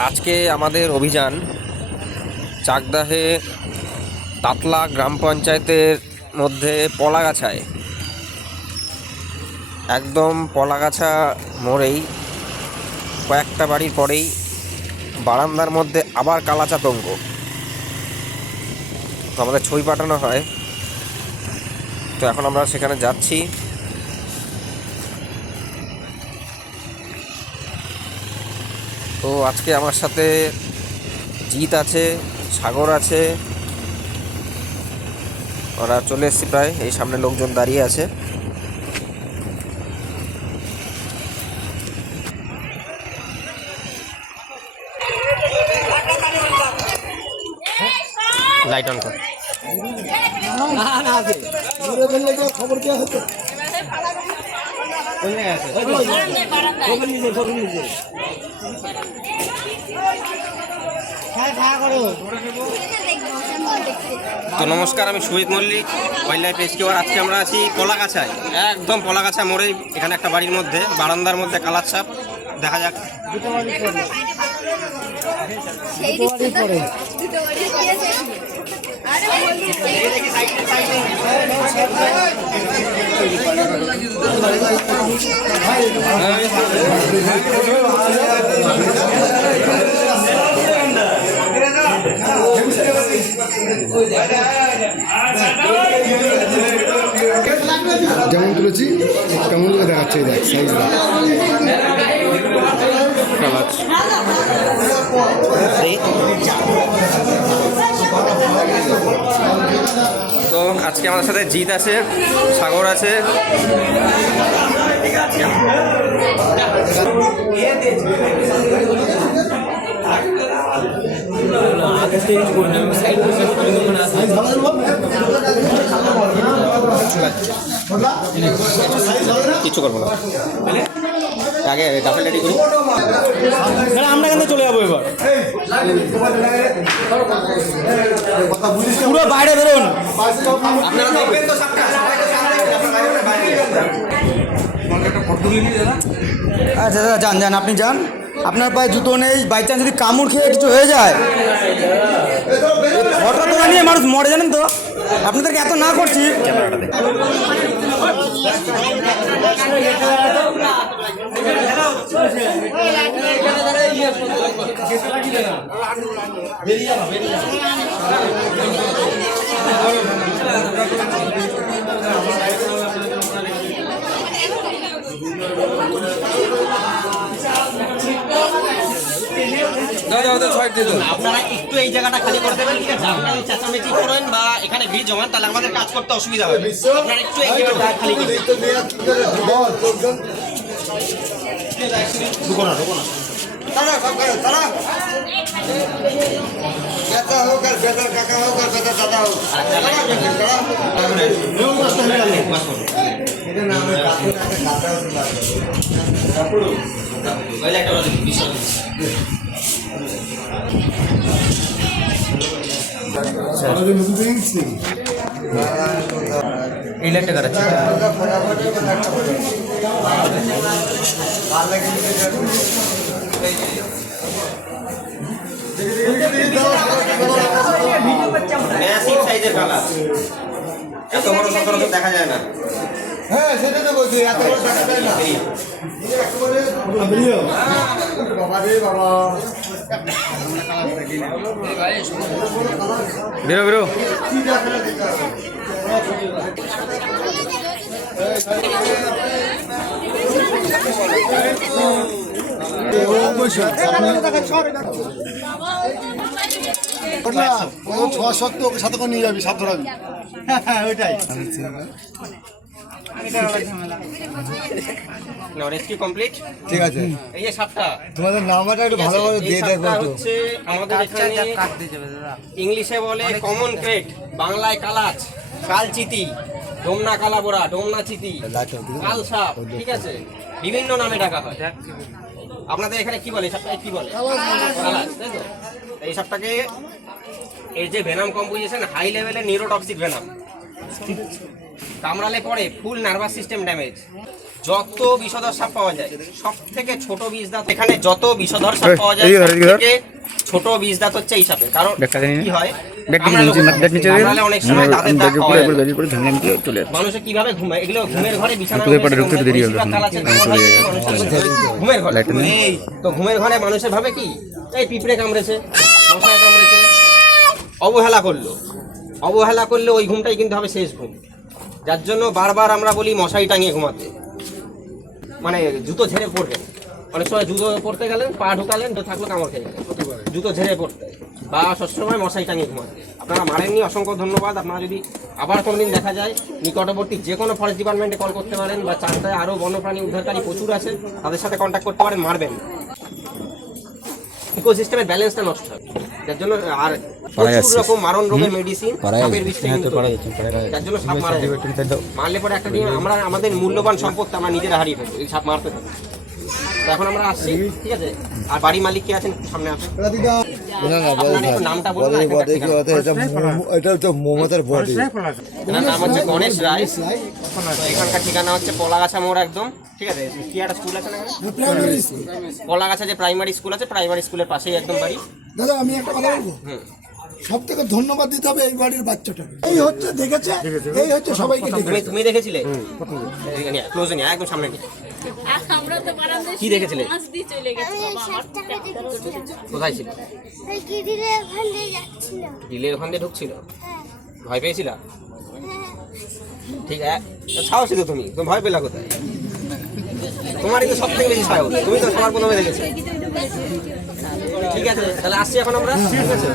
আজকে আমাদের অভিযান চাকদাহে তাতলা গ্রাম পঞ্চায়েতের মধ্যে পলাগাছায়, একদম পলাগাছা মোড়েই কয়েকটা বাড়ির পরেই বারান্দার মধ্যে আবার কালাচাতঙ্গ। তো আমাদের ছবি পাঠানো হয়, তো এখন আমরা সেখানে যাচ্ছি। তো আজকে আমার সাথে জিৎ আছে, সাগর আছে, ওরা চলে এসেছি প্রায়, এই সামনে লোকজন দাঁড়িয়ে আছে। লাইট অন কর। খবর দেওয়া হতো তো নমস্কার, আমি Sumit Mallick, wildlife rescuer. আজকে আমরা আছি পলাগাছায়, একদম পলাগাছা মোড়েই। এখানে একটা বাড়ির মধ্যে বারান্দার মধ্যে কালার ছাপ দেখা যাক। যেমন তুলেছি কেমন করে দেখাচ্ছে, দেখ সাইজটা। তো আজকে আমাদের সাথে জিৎ আছে, সাগর আছে। কিছু করবো না, আগে গাফেল রেডি করি। আমরা এখানে চলে যাবো এবার, পুরো বাইরে বেরোন। আপনারা দেখবেন তো সবটা, সবাই তো সামনে আচ্ছা দাদা, যান যান, আপনি যান। আপনার পায়ে জুতো নেই, বাই চান্স যদি কামড় খেয়ে কিছু হয়ে যায়, ফটো তোলা নিয়ে মানুষ মরে, জানেন তো। আপনাদেরকে এত না করছি, আপনারা একটু এই জায়গাটা খালি করে দেবেন, ঠিক আছে? আপনারা চেঁচামেচি করেন বা এখানে ভিড় জমান, তাহলে আমাদের কাজ করতে অসুবিধা হবে। আপনারা একটু এই জায়গাটা খালি করে দেবেন। ঢুকো না, ঢুকো না। এই লাইটটা কাটাচ্ছি। ম্যাসিভ সাইজের কালার, এত বড় সচরাচর দেখা যায় না। হ্যাঁ, সেটা তো বলছি, এত বড় দেখা যায় না। বাবা রে বাবা, বেরো বেরো। ওকে সাথে করে নিয়ে যাবি, সাথ ধরাবি। ওইটাই। রেস্কিউ কমপ্লিট, ঠিক আছে। এই যে সাপটা, তোমাদের নাম্বারটা একটু ভালোভাবে দিয়ে দেখবো একটু। হচ্ছে আমাদের এখানে ইংলিশে বলে কমন ক্রেট, বাংলায় কালাচ, কালচিতি, ডোমনা কালাবোরা, ডোমনা চিতি, কাল সাপ, ঠিক আছে? বিভিন্ন নামে ডাকা হয়। আপনাদের এখানে কি বলে, সাপটাকে কি বলে? কালাচ, তাই তো? এই সাপটাকে, এর যে ভেনাম কম্পোজিশন হাই লেভেলের নিউরোটক্সিক ভেনাম, কামড়ালে পরে ফুল নার্ভাস সিস্টেম ড্যামেজ। যত বিষধর সাপ পাওয়া যায় সব থেকে ছোট বিষ দাঁত, এখানে যত বিষধর সাপ পাওয়া যায় এদিকে ধর, সব এদিকে ধর। থেকে ছোট বিষ দাঁত হচ্ছে এই সাপের। কারণ ব্যাগটা জানি না। কি হয়, ব্যাগ আমরা নিচে, লোক- ব্যাগ নিচে কামড়ালে অনেক সময় দাঁতের দাগ পাওয়া যায় না। চলে যাচ্ছে। মানুষে কিভাবে ঘুমায়, এগুলো ঘুমের ঘরে বিছানা তোদের পাড়ে ঢুকতে তো দেরি হবে। ঘুমের ঘরে লাইটটা নেই। এই তো ঘুমের ঘরে মানুষের ভাবে কি এই পিঁপড়ে কামড়েছে, মশায় কামড়েছে, অবহেলা করলে ওই ঘুমটাই কিন্তু হবে শেষ ঘুম। যার জন্য বারবার আমরা বলি মশারি টাঙিয়ে ঘুমাতে, মানে জুতো ঝেড়ে পড়বেন। অনেক সময় জুতো পড়তে গেলেন, পা ঢুকালেন তো থাকলো কামড় খেয়ে গেলেন, জুতো ঝেড়ে পড়তে বা সবসময় মশারি টাঙিয়ে ঘুমাতে। আপনারা মারেননি, অসংখ্য ধন্যবাদ। আপনারা যদি আবার কোনোদিন দেখা যায় নিকটবর্তী যে কোনো ফরেস্ট ডিপার্টমেন্টে কল করতে পারেন, বা চারটায় আরও বন্যপ্রাণী উদ্ধারকারী প্রচুর আছে, তাদের সাথে কন্ট্যাক্ট করতে পারেন, মারবেন। ইকোসিস্টেমের ব্যালেন্সটা নষ্ট হয়, যার জন্য আর প্রচুর রকম মারণ রোগের মেডিসিন সাপের বিষ থেকে কিন্তু তৈরি। যার জন্য সাপ মারা যায়। মারলে পরে একটা দিন আমরা আমাদের মূল্যবান সম্পদটা আমরা নিজেরা হারিয়ে ফেলবো এই সাপ মারতে থাকি। তো এখন আমরা আসছি, ঠিক আছে? আর বাড়ির মালিক কে আছেন সামনে আসেন। আপনার একটু নামটা বলুন না, এখানকার ঠিকানা। এটা হচ্ছে মমতার বডি। এনার নাম হচ্ছে গণেশ রায়। তো এখানকার ঠিকানা হচ্ছে পলাগাছা মোড় একদম, ঠিক আছে? কি একটা স্কুল আছে না এখানে? পলাগাছা যে প্রাইমারি স্কুল আছে, প্রাইমারি স্কুলের পাশেই একদম বাড়ি। দাদা আমি একটা কথা বলবো, সব থেকে ধন্যবাদ দিতে হবে এই বাড়ির বাচ্চাটাকে। এই হচ্ছে দেখেছে, এই হচ্ছে সবাইকে দেখেছে। তুমি দেখেছিলে? ক্লোজে নিয়ে একদম সামনে নিয়ে। আমরা তো বারান্দায় কি দেখেছিলে? মাছ দিয়ে চলে গেছে বাবা আমার। কোথায় ছিল? ওই গিরিলের ওখান দিয়ে যাচ্ছিল। রিলের ওখান দিয়ে ঢুকছিল, হ্যাঁ, ভয় পেয়েছিলা? হ্যাঁ। ঠিক আছে, সাহসী তো তুমি ভয় পেলা কোথায়? তোমারই তো সব থেকে বেশি সাহস, তুমি তো সবার প্রথমে দেখেছো। ঠিক আছে, তাহলে আসছি এখন আমরা, ঠিক আছে?